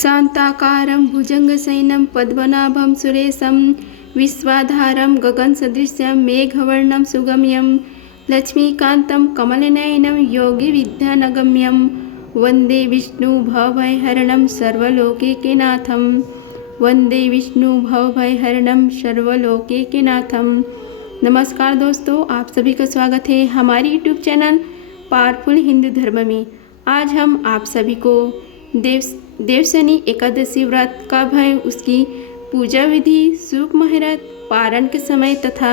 शान्ताकारं भुजङ्गशयनं पद्मनाभं सुरेशं विश्वाधारं गगनसदृशं मेघवर्णं सुगम्यं लक्ष्मीकान्तं कमलनयनं योगिविद्यानगम्यं वन्दे विष्णुभवभयहरणं सर्वलोकैकनाथं वन्दे विष्णुभवभयहरणं सर्वलोकैकनाथं। नमस्कार दोस्तों, आप सभी का स्वागत है हमारी यूट्यूब चैनल पावरफुल हिंदू धर्म में। आज हम आप सभी को देवशनि एकादशी व्रत कब है, उसकी पूजा विधि, शुभ मुहूर्त, पारण के समय तथा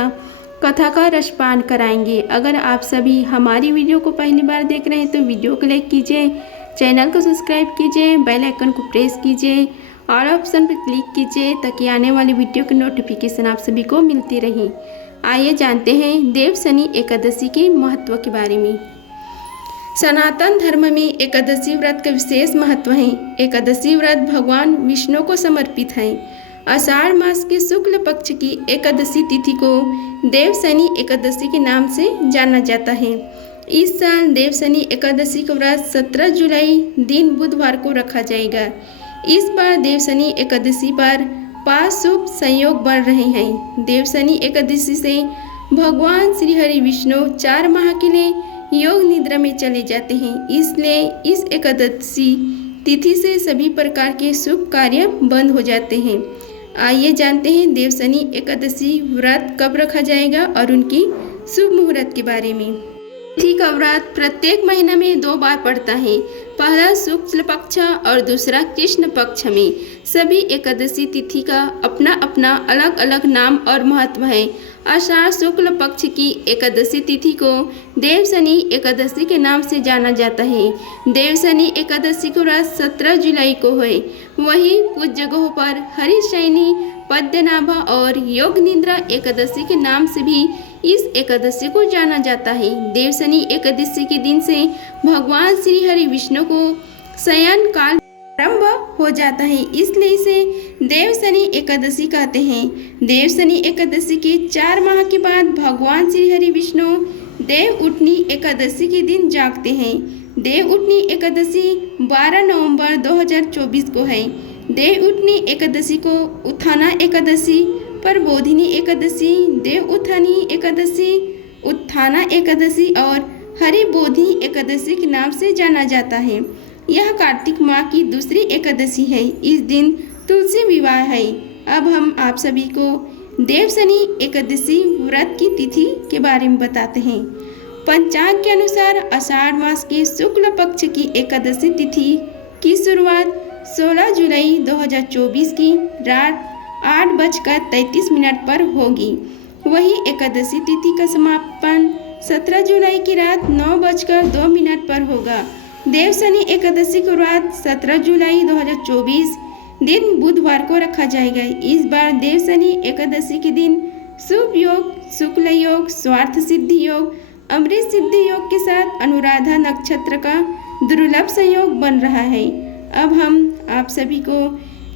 कथा का रसपान कराएंगे। अगर आप सभी हमारी वीडियो को पहली बार देख रहे हैं तो वीडियो को लाइक कीजिए, चैनल को सब्सक्राइब कीजिए, बेल आइकन को प्रेस कीजिए और ऑप्शन पर क्लिक कीजिए ताकि आने वाली वीडियो की नोटिफिकेशन आप सभी को मिलती रहे। आइए जानते हैं देवशनि एकादशी के महत्व के बारे में। सनातन धर्म में एकादशी व्रत का विशेष महत्व है। एकादशी व्रत भगवान विष्णु को समर्पित है। आषाढ़ मास के शुक्ल पक्ष की एकादशी तिथि को देवशनि एकादशी के नाम से जाना जाता है। इस साल देवशनि एकादशी का व्रत 17 जुलाई दिन बुधवार को रखा जाएगा। इस बार देवशनि एकादशी पर 5 शुभ संयोग बन रहे हैं। देवशनि एकादशी से भगवान श्री हरि विष्णु 4 माह के लिए योग निद्रा में चले जाते हैं, इसलिए इस एकादशी तिथि से सभी प्रकार के शुभ कार्य बंद हो जाते हैं। आइए जानते हैं देवशनि एकादशी व्रत कब रखा जाएगा और उनकी शुभ मुहूर्त के बारे में। तिथि का व्रत प्रत्येक महीना में 2 बार पड़ता है, पहला शुक्ल पक्ष और दूसरा कृष्ण पक्ष में। सभी एकादशी तिथि का अपना अपना अलग अलग नाम और महत्व है। आषाढ़ शुक्ल पक्ष की एकादशी तिथि को देवशनि एकादशी के नाम से जाना जाता है। देवशनि एकादशी को रात 17 जुलाई को है। वहीं कुछ जगहों पर हरिशयनी, पद्मनाभ और योग निद्रा एकादशी के नाम से भी इस एकादशी को जाना जाता है। देवशनि एकादशी के दिन से भगवान श्री हरि विष्णु को शयन काल आरंभ हो जाता है, इसलिए इसे देवशनि एकादशी कहते हैं। देवशनि एकादशी के 4 माह के बाद भगवान श्री हरि विष्णु देव उठनी एकादशी के दिन जागते हैं। देव उठनी एकादशी 12 नवंबर 2024 को है। देव उठनी एकादशी को उत्थाना एकादशी, प्रबोधिनी एकादशी, देव उत्थानी एकादशी, उत्थाना एकादशी और हरिबोधिनी एकादशी के नाम से जाना जाता है। यह कार्तिक माह की दूसरी एकादशी है। इस दिन तुलसी विवाह है। अब हम आप सभी को देवशनि एकादशी व्रत की तिथि के बारे में बताते हैं। पंचांग के अनुसार आषाढ़ मास के शुक्ल पक्ष की एकादशी तिथि की शुरुआत 16 जुलाई 2024 की रात 8:33 पर होगी। वही एकादशी तिथि का समापन 17 जुलाई की रात 9:02 पर होगा। देवशनि एकादशी को रात 17 जुलाई 2024 दिन बुधवार को रखा जाएगा। इस बार देवशनि एकादशी के दिन शुभ योग, शुक्ल योग, स्वार्थ सिद्धि योग, अमृत सिद्धि योग के साथ अनुराधा नक्षत्र का दुर्लभ संयोग बन रहा है। अब हम आप सभी को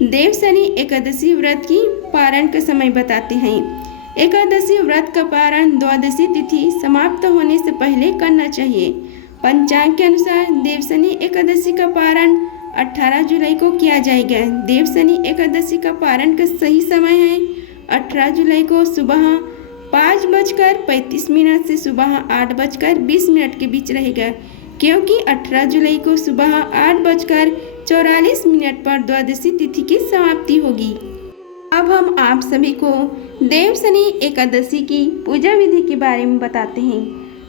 देवशनि एकादशी व्रत की पारण का समय बताते हैं। एकादशी व्रत का पारण द्वादशी तिथि समाप्त होने से पहले करना चाहिए। पंचांग के अनुसार देवशनि एकादशी का पारण 18 जुलाई को किया जाएगा। देवशनि एकादशी का पारण का सही समय है 18 जुलाई को सुबह 5:35 से सुबह 8:20 के बीच रहेगा, क्योंकि 18 जुलाई को सुबह 8:44 पर द्वादशी तिथि की समाप्ति होगी। अब हम आप सभी को देवशनि एकादशी की पूजा विधि के बारे में बताते हैं।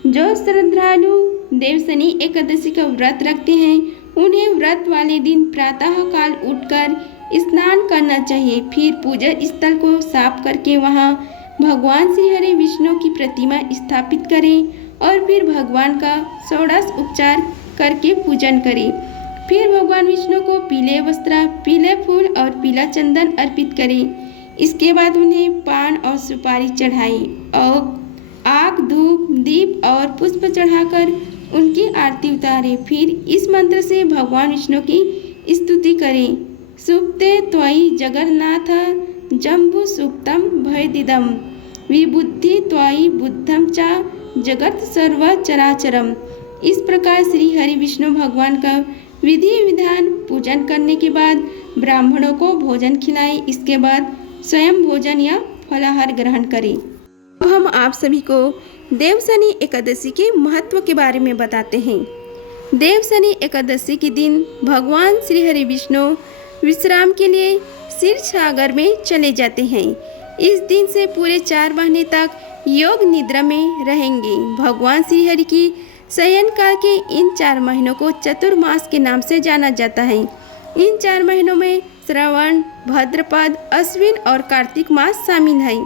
जो श्रद्धालु देवशनि एकादशी का व्रत रखते हैं उन्हें व्रत वाले दिन प्रातः काल उठकर स्नान करना चाहिए। फिर पूजा स्थल को साफ करके वहां भगवान श्री हरि विष्णु की प्रतिमा स्थापित करें और फिर भगवान का षोडश उपचार करके पूजन करें। फिर भगवान विष्णु को पीले वस्त्र, पीले फूल और पीला चंदन अर्पित करें। इसके बाद उन्हें पान और सुपारी चढ़ाएं और आग, धूप, दीप और पुष्प चढ़ाकर उनकी आरती उतारें। फिर इस मंत्र से भगवान विष्णु की स्तुति करें। सुप्ते त्वयि जगन्नाथ जम्बु सुप्तम भयदिदम विबुद्धि त्वयि बुद्धम च जगत सर्व चराचरम। इस प्रकार श्री हरि विष्णु भगवान का विधि विधान पूजन करने के बाद ब्राह्मणों को भोजन खिलाएं। इसके बाद स्वयं भोजन या फलाहार ग्रहण करें। अब हम आप सभी को देवशनि एकादशी के महत्व के बारे में बताते हैं। देवशनि एकादशी के दिन भगवान श्री हरि विष्णु विश्राम के लिए क्षीर सागर में चले जाते हैं। इस दिन से पूरे 4 महीने तक योग निद्रा में रहेंगे। भगवान श्री हरि की शयन काल के इन 4 महीनों को चतुर्मास के नाम से जाना जाता है। इन 4 महीनों में श्रवण, भाद्रपद, अश्विन और कार्तिक मास शामिल है।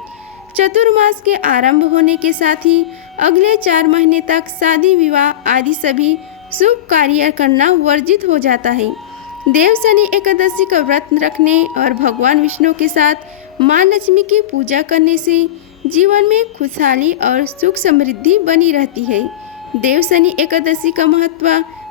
चतुर्मास के आरंभ होने के साथ ही अगले 4 महीने तक शादी विवाह आदि सभी शुभ कार्य करना वर्जित हो जाता है। देवशनि एकादशी का व्रत रखने और भगवान विष्णु के साथ माँ लक्ष्मी की पूजा करने से जीवन में खुशहाली और सुख समृद्धि बनी रहती है। देवशनि एकादशी का महत्व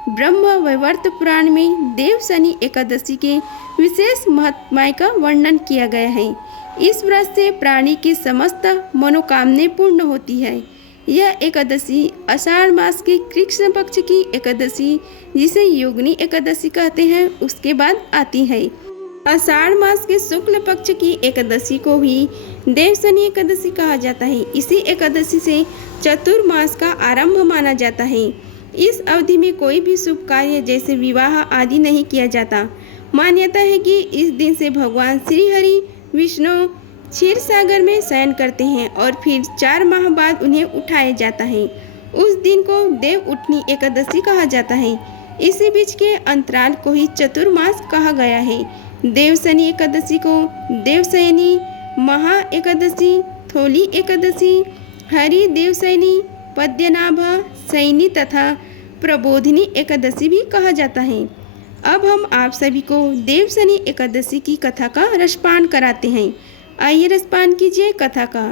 ब्रह्म वैवर्त पुराण में देवशनि एकादशी के विशेष महत्व का वर्णन किया गया है। इस व्रत से प्राणी की समस्त मनोकामनाएं पूर्ण होती है। यह एकादशी आषाढ़ मास की कृष्ण पक्ष की एकादशी, जिसे योगिनी एकादशी कहते हैं, उसके बाद आती है। आषाढ़ मास के शुक्ल पक्ष की एकादशी को ही देवशनि एकादशी कहा जाता है। इसी एकादशी से चतुर्मास का आरंभ माना जाता है। इस अवधि में कोई भी शुभ कार्य जैसे विवाह आदि नहीं किया जाता। मान्यता है कि इस दिन से भगवान श्री हरि विष्णु क्षीर सागर में शयन करते हैं और फिर 4 माह बाद उन्हें उठाया जाता है। उस दिन को देव उठनी एकादशी कहा जाता है। इसी बीच के अंतराल को ही चतुर्मास कहा गया है। देवशनि एकादशी को देवशयनी, महा एकादशी, थोली एकादशी, हरि देवशयनी, पद्यनाभ शयनी तथा प्रबोधिनी एकादशी भी कहा जाता है। अब हम आप सभी को देवशनि एकादशी की कथा का रसपान कराते हैं। आइए रसपान कीजिए कथा का।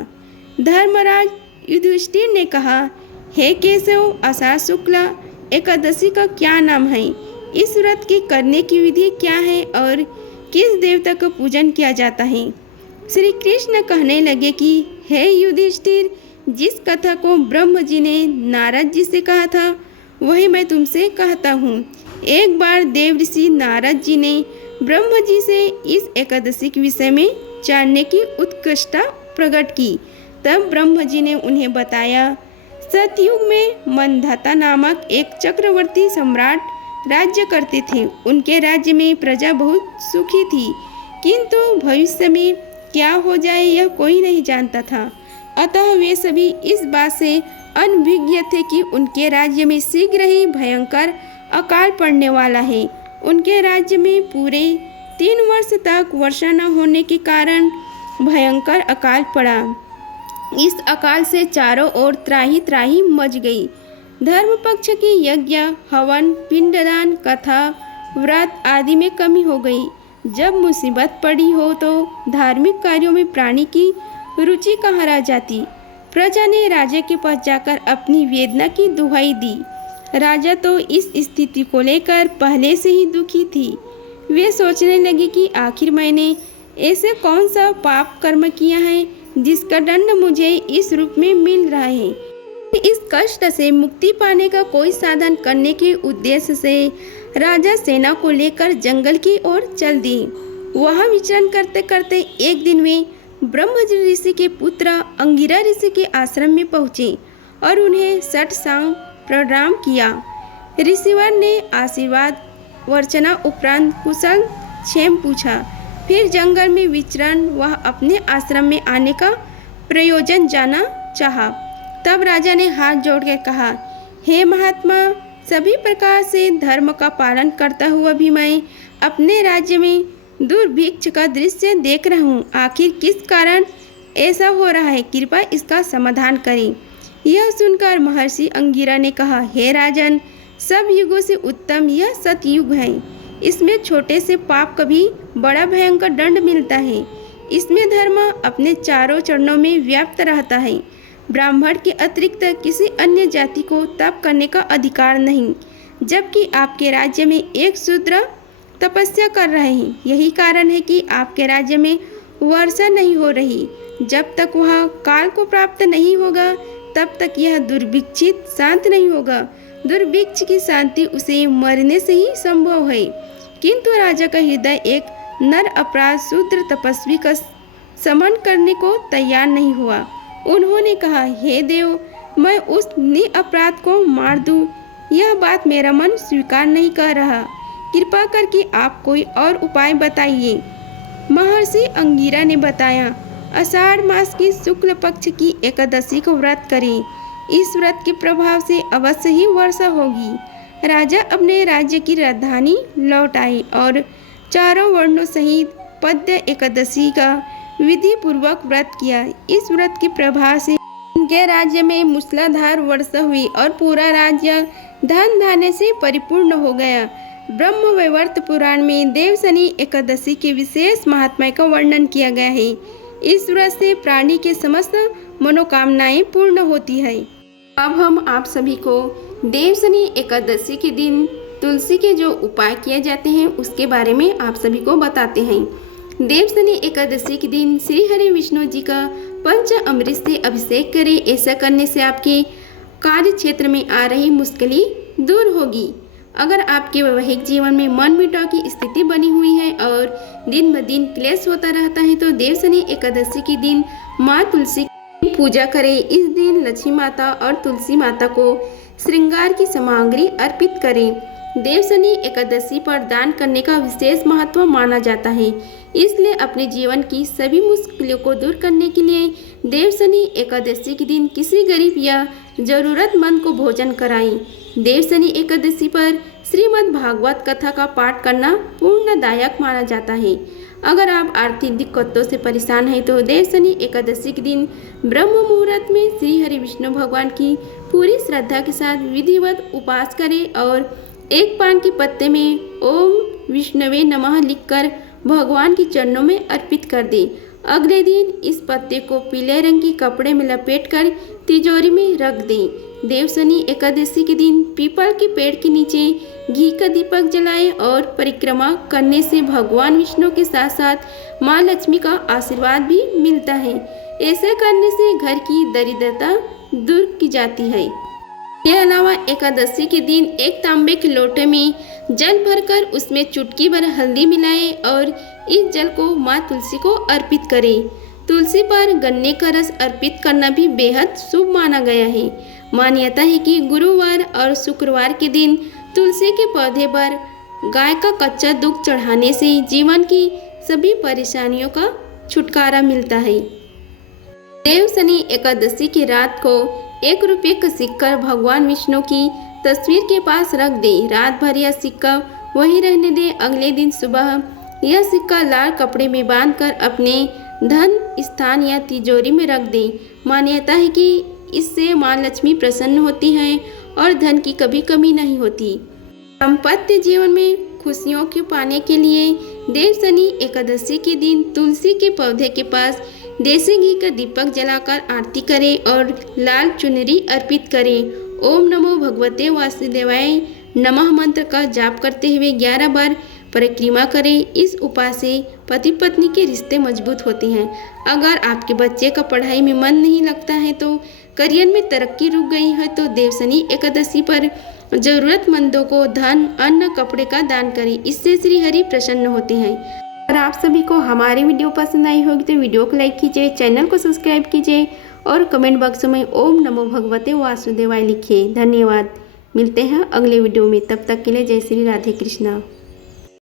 धर्मराज युधिष्ठिर ने कहा, हे केशव, आषाढ़ शुक्ला एकादशी का क्या नाम है? इस व्रत की करने की विधि क्या है और किस देवता का पूजन किया जाता है? श्री कृष्ण कहने लगे कि हे युधिष्ठिर, जिस कथा को ब्रह्म जी ने नारद जी से कहा था वही मैं तुमसे कहता हूँ। एक बार देव ऋषि नारद जी ने ब्रह्म जी से इस एकादशी के विषय में जानने की उत्कृष्टता प्रकट की। तब ब्रह्म जी ने उन्हें बताया, सतयुग में मंधाता नामक एक चक्रवर्ती सम्राट राज्य करते थे। उनके राज्य में प्रजा बहुत सुखी थी, किंतु भविष्य में क्या हो जाए यह कोई नहीं जानता था। अतः वे सभी इस बात से अनभिज्ञ थे कि उनके राज्य में शीघ्र ही भयंकर अकाल पड़ने वाला है। उनके राज्य में पूरे 3 वर्ष तक वर्षा न होने के कारण भयंकर अकाल पड़ा। इस अकाल से चारों ओर त्राही त्राही मच गई। धर्म पक्ष की यज्ञ, हवन, पिंडदान, कथा, व्रत आदि में कमी हो गई। जब मुसीबत पड़ी हो तो धार्मिक कार्यों में प्राणी की रुचि कहाँ रह जाती। प्रजा ने राजा के पास जाकर अपनी वेदना की दुहाई दी। राजा तो इस स्थिति को लेकर पहले से ही दुखी थी। वे सोचने लगे कि आखिर मैंने ऐसे कौन सा पाप कर्म किया है जिसका दंड मुझे इस रूप में मिल रहा है। इस कष्ट से मुक्ति पाने का कोई साधन करने के उद्देश्य से राजा सेना को लेकर जंगल की ओर चल दिए। वहाँ विचरण करते करते एक दिन वे ब्रह्मजी ऋषि के पुत्र अंगिरा ऋषि के आश्रम में पहुँचे और उन्हें साष्टांग प्रणाम किया। ऋषिवर ने आशीर्वाद वर्चना उपरांत कुशल क्षेम पूछा। फिर जंगल में विचरण वह अपने आश्रम में आने का प्रयोजन जाना चाहा। तब राजा ने हाथ जोड़कर कहा, हे महात्मा, सभी प्रकार से धर्म का पालन करता हुआ भी मैं अपने राज्य में दुर्भिक्ष का दृश्य देख रहा हूँ। आखिर किस कारण ऐसा हो रहा है? कृपया इसका समाधान करें। यह सुनकर महर्षि अंगिरा ने कहा, हे राजन, सब युगों से उत्तम यह सतयुग है। इसमें छोटे से पाप कभी बड़ा भयंकर दंड मिलता है। इसमें धर्म अपने चारों चरणों में व्याप्त रहता है। ब्राह्मण के अतिरिक्त किसी अन्य जाति को तप करने का अधिकार नहीं, जबकि आपके राज्य में एक शूद्र तपस्या कर रहे हैं। यही कारण है कि आपके राज्य में वर्षा नहीं हो रही। जब तक वह काल को प्राप्त नहीं होगा तब तक यह दुर्भिक्षित शांत नहीं होगा। दुर्भिक्ष की शांति उसे मरने से ही संभव है। किंतु राजा का हृदय एक नर अपराध शूद्र तपस्वी का समन करने को तैयार नहीं हुआ। उन्होंने कहा, हे देव, मैं उस निअपराध को मार दूं, यह बात मेरा मन स्वीकार नहीं कर रहा। कृपा करके आप कोई और उपाय बताइए। महर्षि अंगिरा ने बताया, आषाढ़ मास की शुक्ल पक्ष की एकादशी को व्रत करें। इस व्रत के प्रभाव से अवश्य ही वर्षा होगी। राजा अपने राज्य की राजधानी लौट आए और चारों वर्णों सहित पद्य एकादशी का विधि पूर्वक व्रत किया। इस व्रत के प्रभाव से उनके राज्य में मूसलाधार वर्षा हुई और पूरा राज्य धन धान्य से परिपूर्ण हो गया। ब्रह्मवैवर्त पुराण में देवशनि एकादशी के विशेष महात्म्य का वर्णन किया गया है। इस व्रत से प्राणी के समस्त मनोकामनाएं पूर्ण होती है। अब हम आप सभी को देवशनि एकादशी के दिन तुलसी के जो उपाय किए जाते हैं उसके बारे में आप सभी को बताते हैं। देवशनि एकादशी के दिन श्री हरि विष्णु जी का पंच अमृत से अभिषेक करें। ऐसा करने से आपके कार्य क्षेत्र में आ रही मुश्किलें दूर होगी। अगर आपके वैवाहिक जीवन में मन मुटाव की स्थिति बनी हुई है और दिन ब दिन क्लेश होता रहता है तो देवशनि एकादशी के दिन माँ तुलसी की पूजा करें। इस दिन लक्ष्मी माता और तुलसी माता को श्रृंगार की सामग्री अर्पित करें। देवशनि एकादशी पर दान करने का विशेष महत्व माना जाता है, इसलिए अपने जीवन की सभी मुश्किलों को दूर करने के लिए देवशनि एकादशी के दिन किसी गरीब या जरूरतमंद को भोजन कराएं। देवशनि एकादशी पर श्रीमद् भागवत कथा का पाठ करना पुण्यदायक माना जाता है। अगर आप आर्थिक दिक्कतों से परेशान हैं तो देवशनि एकादशी के दिन ब्रह्म मुहूर्त में श्री हरि विष्णु भगवान की पूरी श्रद्धा के साथ विधिवत उपास करें और एक पान के पत्ते में ओम विष्णवे नमः लिखकर भगवान के चरणों में अर्पित कर दें। अगले दिन इस पत्ते को पीले रंग के कपड़े में लपेटकर तिजोरी में रख दें। देवशनि एकादशी के दिन पीपल के पेड़ के नीचे घी का दीपक जलाएं और परिक्रमा करने से भगवान विष्णु के साथ साथ माँ लक्ष्मी का आशीर्वाद भी मिलता है। ऐसा करने से घर की दरिद्रता दूर की जाती है। इसके अलावा एकादशी के दिन एक तांबे के लोटे में जल भरकर उसमें चुटकी भर हल्दी मिलाएं और इस जल को माँ तुलसी को अर्पित करें। तुलसी पर गन्ने का रस अर्पित करना भी बेहद शुभ माना गया है। मान्यता है कि गुरुवार और शुक्रवार के दिन तुलसी के पौधे पर गाय का कच्चा दूध चढ़ाने से जीवन की सभी परेशानियों का छुटकारा मिलता है। देवशनि एकादशी की रात को 1 रुपये का सिक्का भगवान विष्णु की तस्वीर के पास रख दें। रात भर यह सिक्का वहीं रहने दें। अगले दिन सुबह यह सिक्का लाल कपड़े में बांधकर अपने धन स्थान या तिजोरी में रख दें। मान्यता है कि इससे माँ लक्ष्मी प्रसन्न होती हैं और धन की कभी कमी नहीं होती। दाम्पत्य जीवन में खुशियों को पाने के लिए देवशनि एकादशी के दिन तुलसी के पौधे के पास देसी घी का दीपक जलाकर आरती करें और लाल चुनरी अर्पित करें। ओम नमो भगवते वासुदेवाय नमः मंत्र का जाप करते हुए 11 बार परिक्रमा करें। इस उपाय से पति पत्नी के रिश्ते मजबूत होते हैं। अगर आपके बच्चे का पढ़ाई में मन नहीं लगता है तो करियर में तरक्की रुक गई है तो देवशनि एकादशी पर जरूरतमंदों को धन अन्न कपड़े का दान करें। इससे श्री हरि प्रसन्न होते हैं। अगर आप सभी को हमारी वीडियो पसंद आई होगी तो वीडियो को लाइक कीजिए, चैनल को सब्सक्राइब कीजिए और कमेंट बॉक्स में ओम नमो भगवते वासुदेवाय लिखिए। धन्यवाद। मिलते हैं अगले वीडियो में, तब तक के लिए जय श्री राधे कृष्णा।